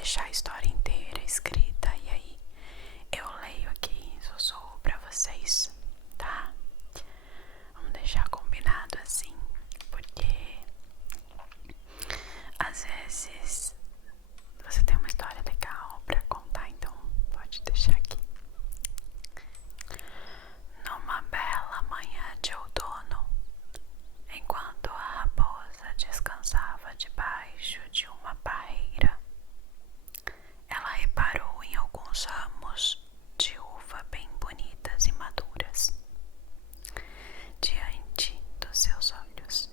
deixar a história inteira escrita e aí eu leio aqui em sussurro pra vocês, tá? Vamos deixar combinado assim, porque às vezes você tem uma história legal pra contar, então pode deixar aqui. Numa bela manhã de outono, enquanto a raposa descansava debaixo de uma parreira, ela reparou em alguns ramos de uva bem bonitas e maduras diante dos seus olhos.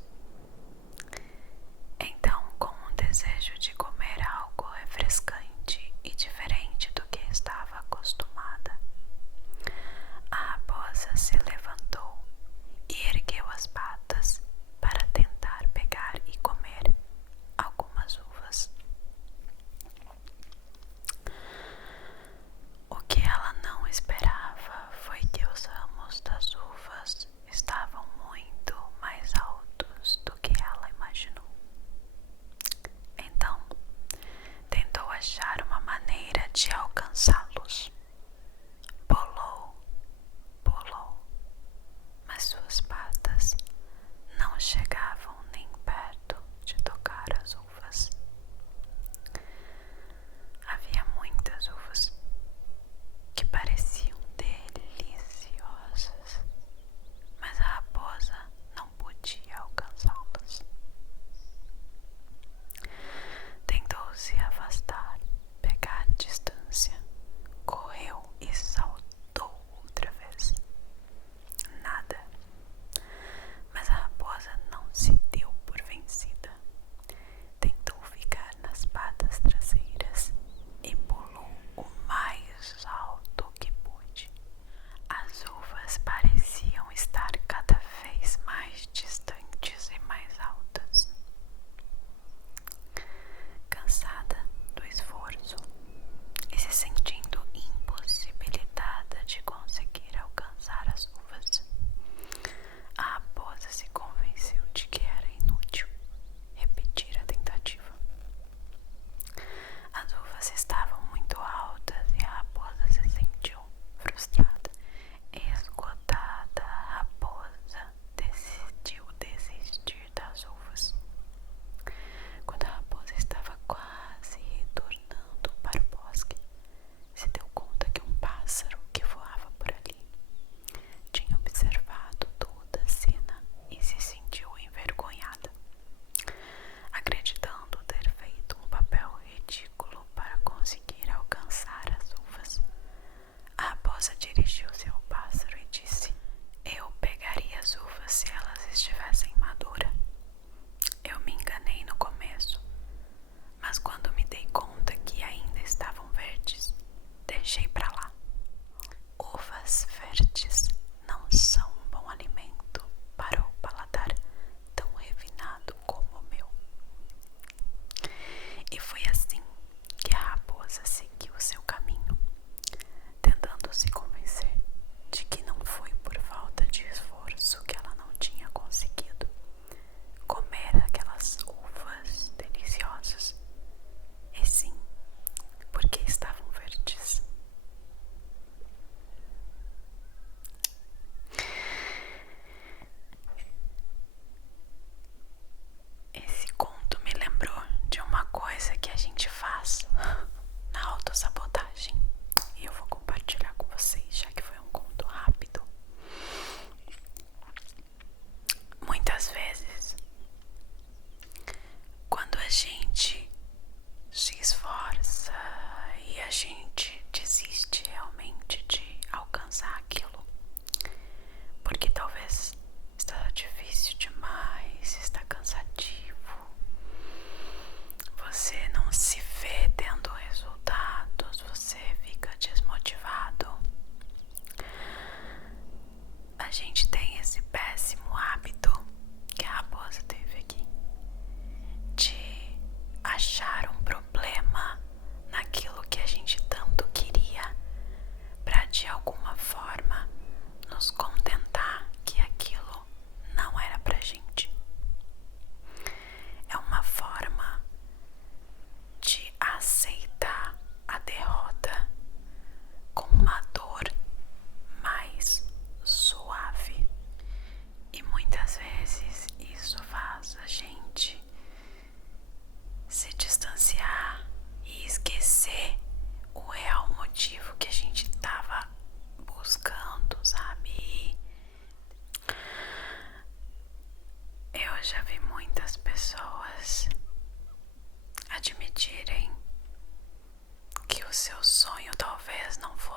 Então, com um desejo de comer algo refrescante e diferente do que estava acostumada, a raposa se levantou e ergueu as patas para tentar pegar e comer algumas uvas. O que ela não esperava foi que os ramos das uvas estavam muito mais altos do que ela imaginou. Então, tentou achar uma maneira de alcançá-los. Pulou, pulou, mas suas patas não chegavam nem perto de tocar as uvas. Havia muitas uvas que pareciam deliciosas, mas a raposa não podia alcançá-las. Tentou se afastar, pegar distância,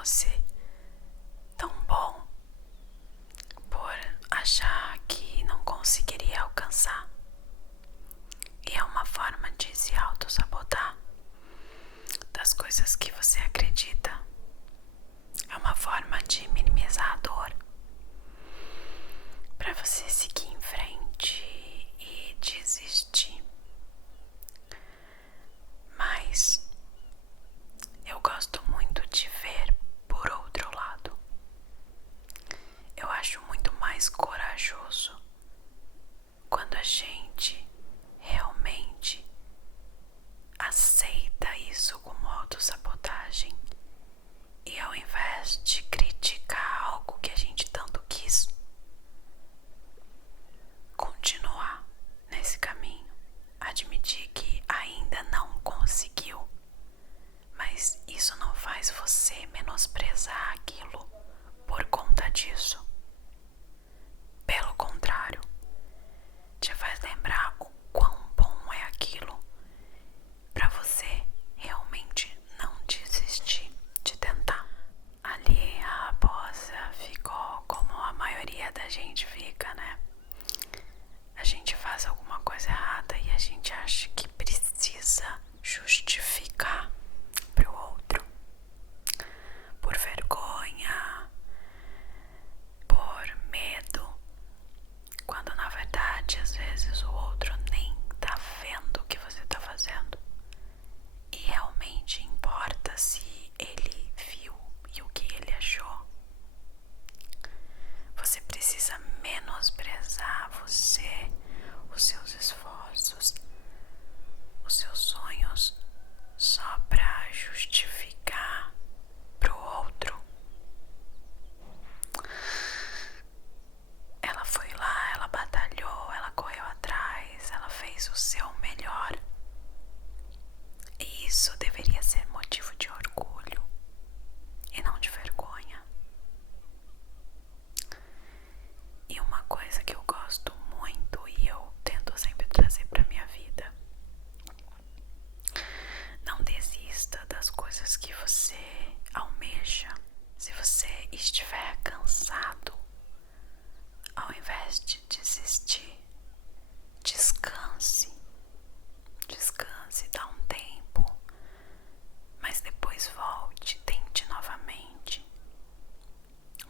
fosse tão bom, por achar que não conseguiria alcançar. E é uma forma de se auto-sabotar das coisas que você acredita. É uma forma de minimizar a dor, para você seguir em frente e desistir. Mas eu gosto muito de ver por outro lado. Eu acho muito mais corajoso quando a gente realmente aceita isso como autossabotagem e, ao invés de criticar algo que a gente tanto quis, continuar nesse caminho, admitir que ainda não conseguiu, mas isso não faz você menosprezar aquilo por conta disso. Pelo contrário, te faz lembrar o quão bom é aquilo, para você realmente não desistir de tentar. Ali a raposa ficou como a maioria da gente fica, né? A gente faz alguma coisa errada e a gente acha que precisa justificar pro outro, por vergonha, por medo, quando na verdade às vezes o outro nem tá vendo o que você tá fazendo. E realmente importa se ele viu e o que ele achou. Você precisa menosprezar você, os seus esforços, os seus sonhos, só pra justificar pro outro. Ela foi lá, ela batalhou, ela correu atrás, ela fez o seu melhor. E isso deveria ser motivo de orgulho e não de vergonha. E uma coisa que eu gosto muito e eu tento sempre trazer pra minha vida: não desista das coisas que você almeja. Se você estiver cansado, ao invés de desistir, descanse. Descanse, dá um tempo, mas depois volte, tente novamente.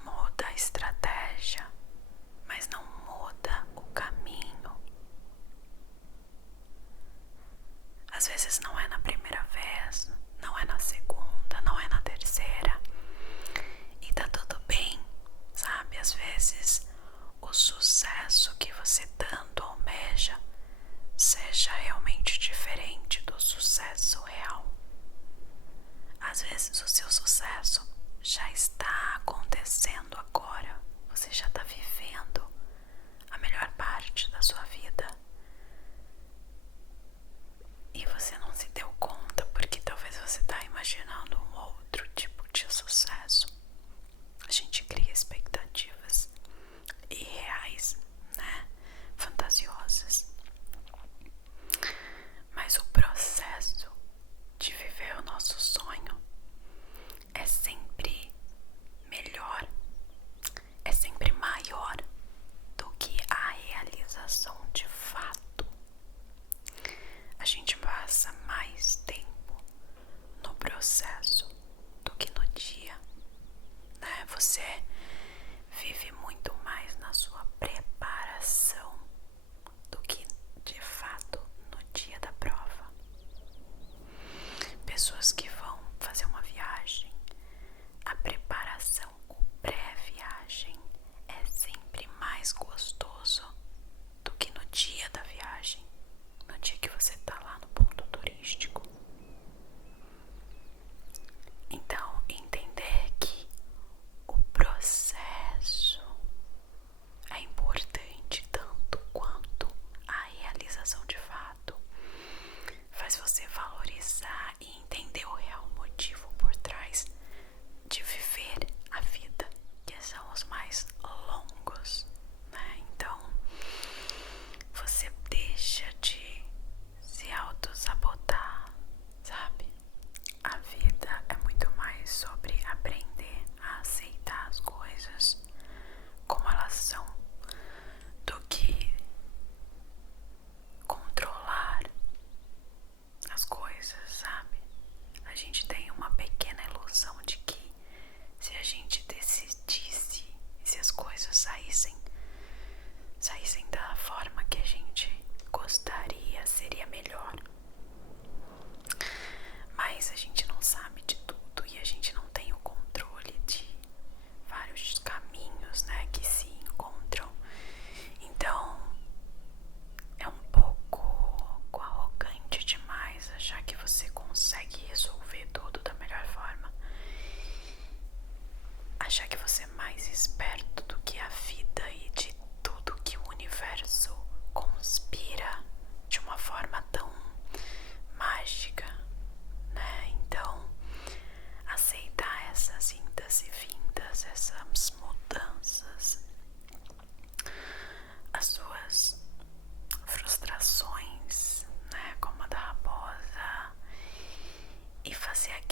Muda a estratégia, mas não muda o caminho. Às vezes não é na primeira vez, não é na segunda, não é na terceira. E tá tudo bem, sabe? Às vezes o sucesso que você tanto almeja seja realmente diferente do sucesso real. Às vezes o seu sucesso já está acontecendo agora. Você já está vivendo a melhor parte da sua vida. E você não se deu conta porque talvez você está imaginando um outro tipo de sucesso. A gente cria expectativas irreais, né? Fantasiosas. Mas o processo de viver o nosso sonho é sempre melhor, é sempre maior do que a realização de fato. A gente passa mais tempo no processo do que no dia, né? Você vive muito mais na sua preparação do que de fato no dia da prova. Pessoas que vão fazer uma viagem, a preparação, o pré-viagem é sempre mais gostoso do que no dia da viagem, no dia que você tá lá no ponto turístico. Então, entender que o processo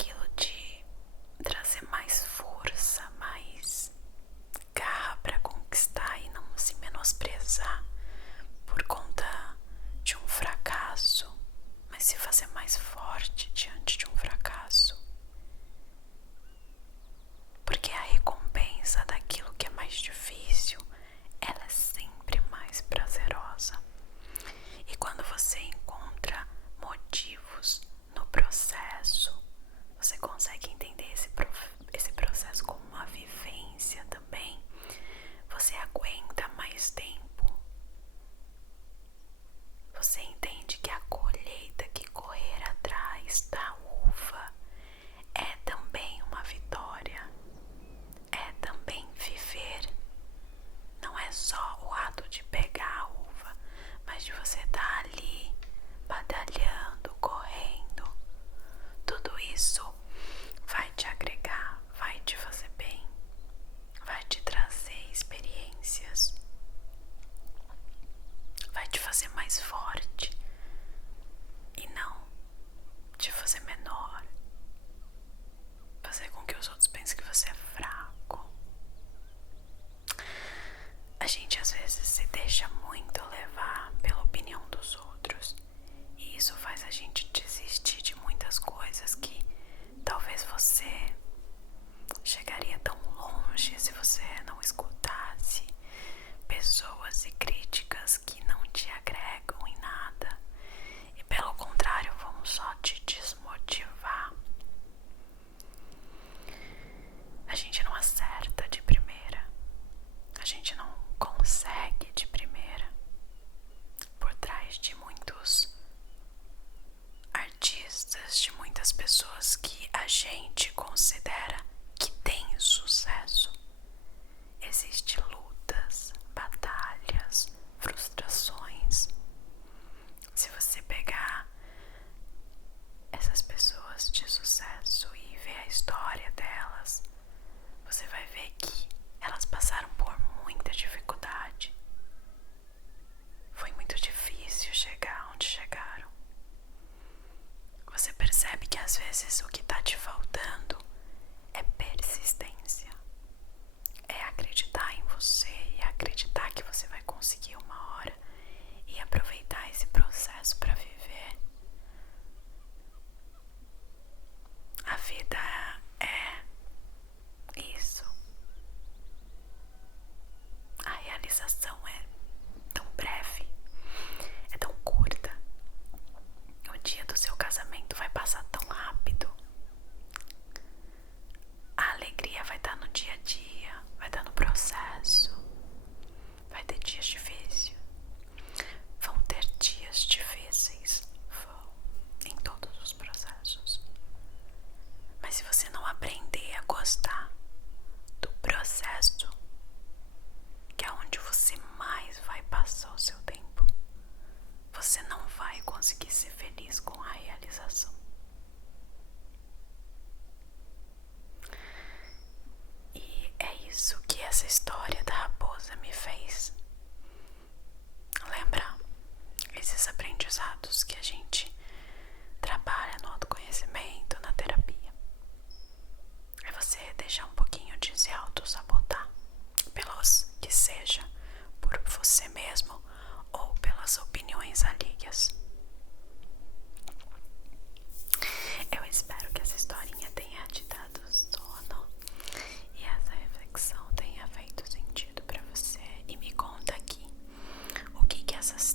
aquilo de trazer mais força, mais garra para conquistar e não se menosprezar por conta de um fracasso, mas se fazer mais forte diante de um fracasso, porque a recompensa daquilo que é mais difícil, ela é sempre mais prazerosa. E quando você encontra motivos no processo, você consegue entender esse processo como uma vivência também. Você aguenta mais tempo. Você entende que a colheita, que correr atrás da uva é também uma vitória. É também viver. Não é só o ato de pegar a uva, mas de você estar ali batalhando, correndo. Tudo isso vai te agregar, vai te fazer bem, vai te trazer experiências, vai te fazer mais forte e não te fazer menor, fazer com que os outros pensem que você é fraco. A gente às vezes se deixa muito levar pela opinião dos outros, e isso faz a gente desistir de muitas coisas que talvez você chegaria tão longe se você não escutasse pessoas e críticas que não te agregam em nada e pelo contrário vão só te desmotivar. A gente não acerta de primeira, a gente não consegue de primeira. Por trás de muitos artistas, de muitas pessoas que a gente considera que tem sucesso, existem lutas, batalhas, frustrações. Se você pegar essas pessoas de sucesso e ver a história delas, você vai ver que elas passaram por muita dificuldade. Foi muito difícil chegar onde chegaram. Você percebe que às vezes o que está te faltando é persistência. É acreditar em você e acreditar que você vai conseguir uma hora e aproveitar esse processo para viver. A vida é isso. A realização é tão breve, é tão curta. O dia do seu casamento vai passar tão rápido. A alegria vai estar no dia a dia, vai estar no processo. Vai ter dias difíceis. Vão ter dias difíceis. Vão, em todos os processos. Mas se você não aprender a gostar do processo, que é onde você mais vai passar o seu tempo, você não vai conseguir ser feliz com a realização. E é isso que essa história da raposa me fez lembrar. Esses aprendizados que a gente trabalha no autoconhecimento, na terapia, é você deixar um pouquinho de se auto-sabotar, pelos que seja por você mesmo ou pelas opiniões alheias. Eu espero que essa historinha tenha te dado sono e essa reflexão tenha feito sentido pra você. E me conta aqui o que essas